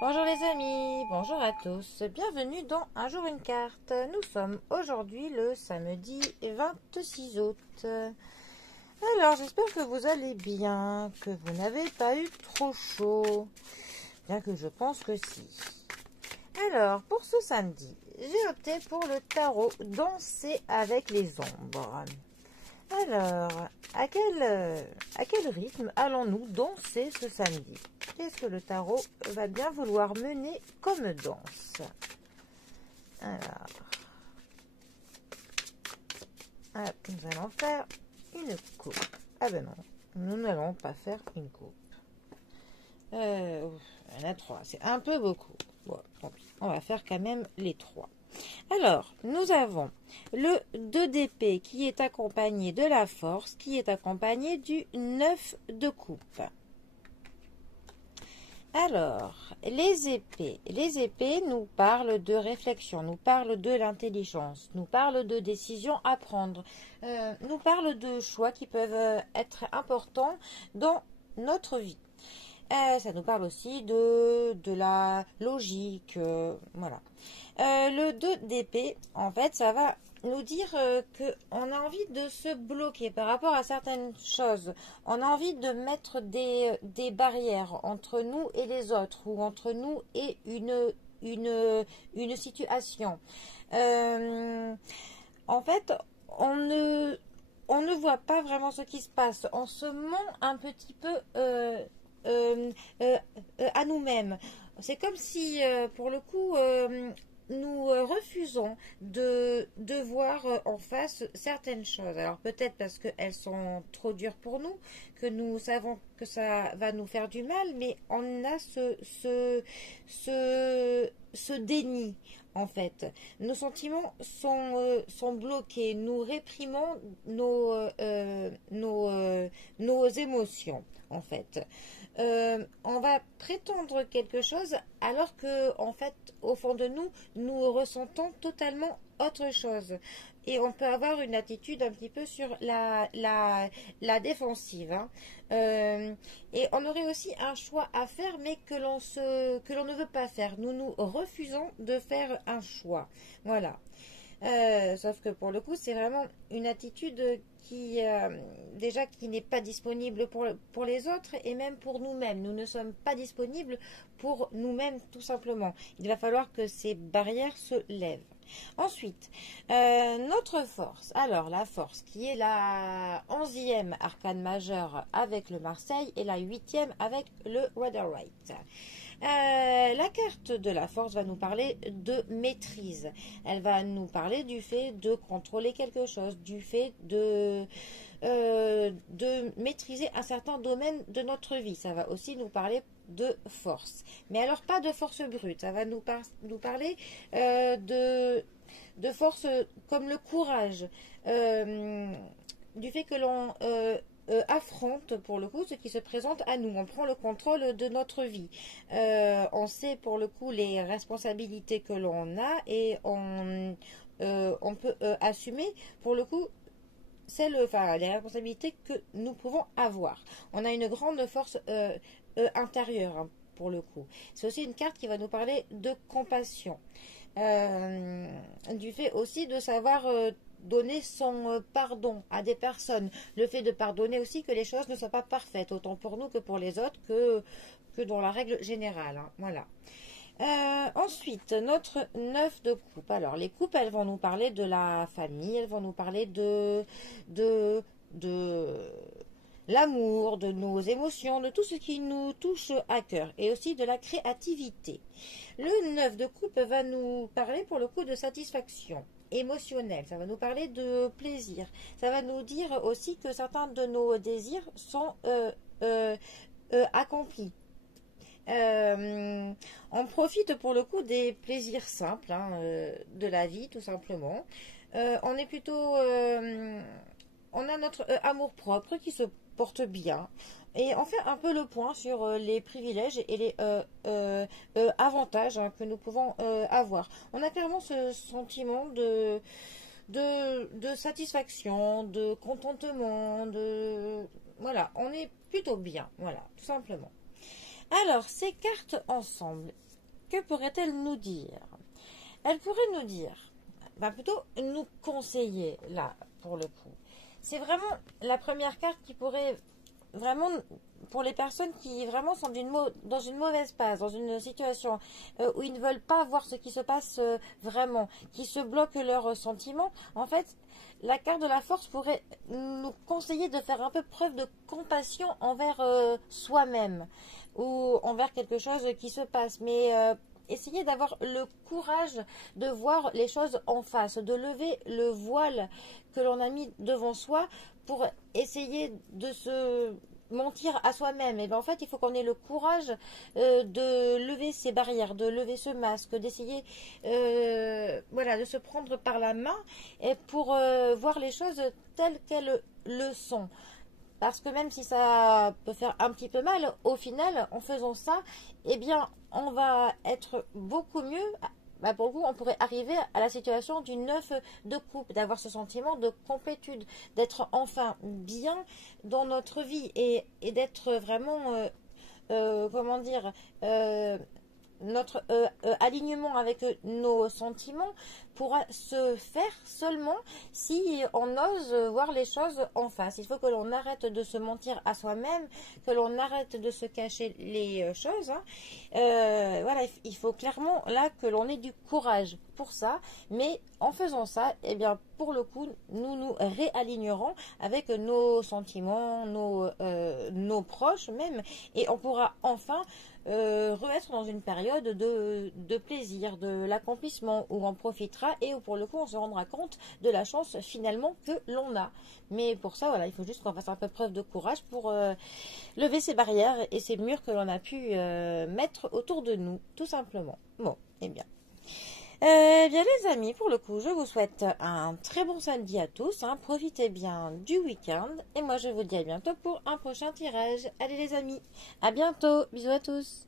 Bonjour les amis, bonjour à tous, bienvenue dans Un jour une carte. Nous sommes aujourd'hui le samedi 26 août. Alors j'espère que vous allez bien, que vous n'avez pas eu trop chaud, bien que je pense que si. Alors pour ce samedi, j'ai opté pour le tarot Danser avec les ombres. Alors, à quel rythme allons-nous danser ce samedi? Qu'est-ce que le tarot va bien vouloir mener comme danse? Alors, nous allons faire une coupe. Ah ben non, nous n'allons pas faire une coupe. Il y en a trois, c'est un peu beaucoup. Bon, tant pis, on va faire quand même les trois. Alors, nous avons le 2 d'épée qui est accompagné de la force, qui est accompagné du 9 de coupe. Alors, les épées nous parlent de réflexion, nous parlent de l'intelligence, nous parlent de décisions à prendre, nous parlent de choix qui peuvent être importants dans notre vie. Ça nous parle aussi de la logique, voilà. Le 2 d'épée, en fait, ça va nous dire qu'on a envie de se bloquer par rapport à certaines choses. On a envie de mettre des barrières entre nous et les autres ou entre nous et une situation. En fait, on ne voit pas vraiment ce qui se passe. On se ment un petit peu à nous-mêmes. C'est comme si, pour le coup, nous refusons de voir en face certaines choses. Alors peut-être parce qu'elles sont trop dures pour nous, que nous savons que ça va nous faire du mal, mais on a ce déni. En fait, nos sentiments sont bloqués, nous réprimons nos émotions, en fait. On va prétendre quelque chose alors que, en fait, au fond de nous, nous ressentons totalement autre chose. Et on peut avoir une attitude un petit peu sur la défensive. Hein. Et on aurait aussi un choix à faire, mais que l'on ne veut pas faire. Nous refusons de faire un choix. Voilà. Sauf que pour le coup, c'est vraiment une attitude qui déjà qui n'est pas disponible pour les autres et même pour nous-mêmes. Nous ne sommes pas disponibles pour nous-mêmes tout simplement. Il va falloir que ces barrières se lèvent. Ensuite, notre force. Alors, la force qui est la 11e arcane majeure avec le Marseille et la 8e avec le Rider-Waite. La carte de la force va nous parler de maîtrise. Elle va nous parler du fait de contrôler quelque chose, du fait de maîtriser un certain domaine de notre vie. Ça va aussi nous parler de force. Mais alors pas de force brute, ça va nous parler de force comme le courage, du fait que l'on affronte pour le coup ce qui se présente à nous. On prend le contrôle de notre vie. On sait pour le coup les responsabilités que l'on a et on peut assumer pour le coup les responsabilités que nous pouvons avoir. On a une grande force intérieure hein, pour le coup. C'est aussi une carte qui va nous parler de compassion. Du fait aussi de savoir donner son pardon à des personnes. Le fait de pardonner aussi que les choses ne soient pas parfaites, autant pour nous que pour les autres, que dans la règle générale. Hein. Voilà. Ensuite, notre 9 de coupe. Alors, les coupes, elles vont nous parler de la famille, elles vont nous parler de l'amour, de nos émotions, de tout ce qui nous touche à cœur et aussi de la créativité. Le 9 de coupe va nous parler pour le coup de satisfaction émotionnelle, ça va nous parler de plaisir, ça va nous dire aussi que certains de nos désirs sont accomplis. On profite pour le coup des plaisirs simples hein, de la vie tout simplement. On est plutôt on a notre amour propre qui se porte bien et on fait un peu le point sur les privilèges et les avantages hein, que nous pouvons avoir. On a clairement ce sentiment de satisfaction, de contentement, voilà, on est plutôt bien, voilà, tout simplement. Alors, ces cartes ensemble, que pourrait-elle nous dire? Elle pourrait nous dire, plutôt nous conseiller, là, pour le coup. C'est vraiment la première carte qui pourrait vraiment, pour les personnes qui vraiment sont dans une mauvaise passe, dans une situation où ils ne veulent pas voir ce qui se passe vraiment, qui se bloquent leurs sentiments, en fait, la carte de la force pourrait nous conseiller de faire un peu preuve de compassion envers soi-même ou envers quelque chose qui se passe. Mais essayez d'avoir le courage de voir les choses en face, de lever le voile que l'on a mis devant soi pour essayer de se mentir à soi-même. Et bien en fait, il faut qu'on ait le courage de lever ces barrières, de lever ce masque, d'essayer voilà, de se prendre par la main et pour voir les choses telles qu'elles le sont. Parce que même si ça peut faire un petit peu mal, au final, en faisant ça, eh bien, on va être beaucoup mieux. Pour vous, on pourrait arriver à la situation du 9 de coupe, d'avoir ce sentiment de complétude, d'être enfin bien dans notre vie et d'être vraiment, comment dire, notre alignement avec nos sentiments pourra se faire seulement si on ose voir les choses en face. Il faut que l'on arrête de se mentir à soi-même, que l'on arrête de se cacher les choses. Hein. Voilà, il faut clairement là que l'on ait du courage pour ça, mais en faisant ça, eh bien, pour le coup, nous nous réalignerons avec nos sentiments, nos proches même, et on pourra enfin re-être dans une période de plaisir, de l'accomplissement, où on profitera et où pour le coup on se rendra compte de la chance finalement que l'on a. Mais pour ça, voilà, il faut juste qu'on fasse un peu preuve de courage pour lever ces barrières et ces murs que l'on a pu mettre autour de nous, tout simplement. Bon, eh bien. Bien les amis, pour le coup, je vous souhaite un très bon samedi à tous. Hein. Profitez bien du week-end. Et moi, je vous dis à bientôt pour un prochain tirage. Allez les amis, à bientôt. Bisous à tous.